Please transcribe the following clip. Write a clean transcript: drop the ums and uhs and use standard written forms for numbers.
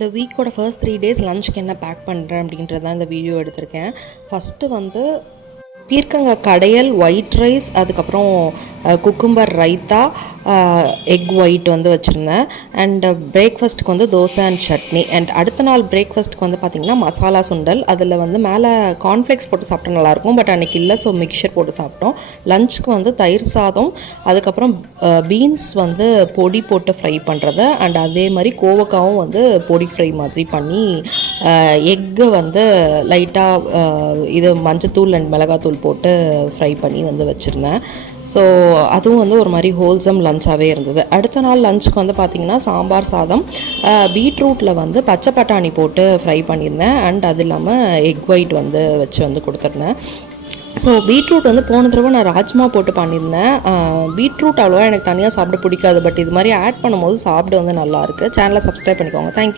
இந்த வீக்கோட first 3 days லஞ்சுக்கு என்ன பேக் பண்ணுறேன் அப்படின்றது தான் இந்த வீடியோ எடுத்திருக்கேன். ஃபஸ்ட்டு வந்து பீர்க்கங்காய் கடையல், ஒயிட் ரைஸ், அதுக்கப்புறம் குக்கும்பர் ரைத்தா, எக் ஒயிட் வந்து வச்சுருந்தேன். அண்ட் பிரேக்ஃபாஸ்ட்டுக்கு வந்து தோசை அண்ட் சட்னி. அண்ட் அடுத்த நாள் பிரேக்ஃபாஸ்ட்டுக்கு வந்து பார்த்திங்கன்னா மசாலா சுண்டல். அதில் வந்து மேலே கார்ன்ஃப்ளேக்ஸ் போட்டு சாப்பிட்டா நல்லாயிருக்கும், பட் அன்றைக்கி இல்லை, ஸோ மிக்சர் போட்டு சாப்பிட்டோம். லஞ்சுக்கு வந்து தயிர் சாதம், அதுக்கப்புறம் பீன்ஸ் வந்து பொடி போட்டு ஃப்ரை பண்ணுறது, அண்ட் அதே மாதிரி கோவக்காவும் வந்து பொடி ஃப்ரை மாதிரி பண்ணி எக்கு வந்து லைட்டாக இது மஞ்சத்தூள் அண்ட் மிளகாத்தூள் போட்டு ஃப்ரை பண்ணி வந்து வச்சுருந்தேன். ஸோ அதுவும் வந்து ஒரு மாதிரி ஹோல்சம் லஞ்சாகவே இருந்தது. அடுத்த நாள் லஞ்சுக்கு வந்து பார்த்திங்கன்னா சாம்பார் சாதம், பீட்ரூட்டில் வந்து பச்சை பட்டாணி போட்டு ஃப்ரை பண்ணியிருந்தேன். அண்ட் அது இல்லாமல் எக் ஒயிட் வந்து வச்சு வந்து கொடுத்துருந்தேன். ஸோ பீட்ரூட் வந்து போன தடவை நான் ராஜ்மா போட்டு பண்ணியிருந்தேன். பீட்ரூட் அவ்வளோவா எனக்கு தனியாக சாப்பிட பிடிக்காது, பட் இது மாதிரி ஆட் பண்ணும்போது சாப்பிட வந்து நல்லாயிருக்கு. சேனலை சப்ஸ்கிரைப் பண்ணிக்கோங்க. தேங்க்யூ.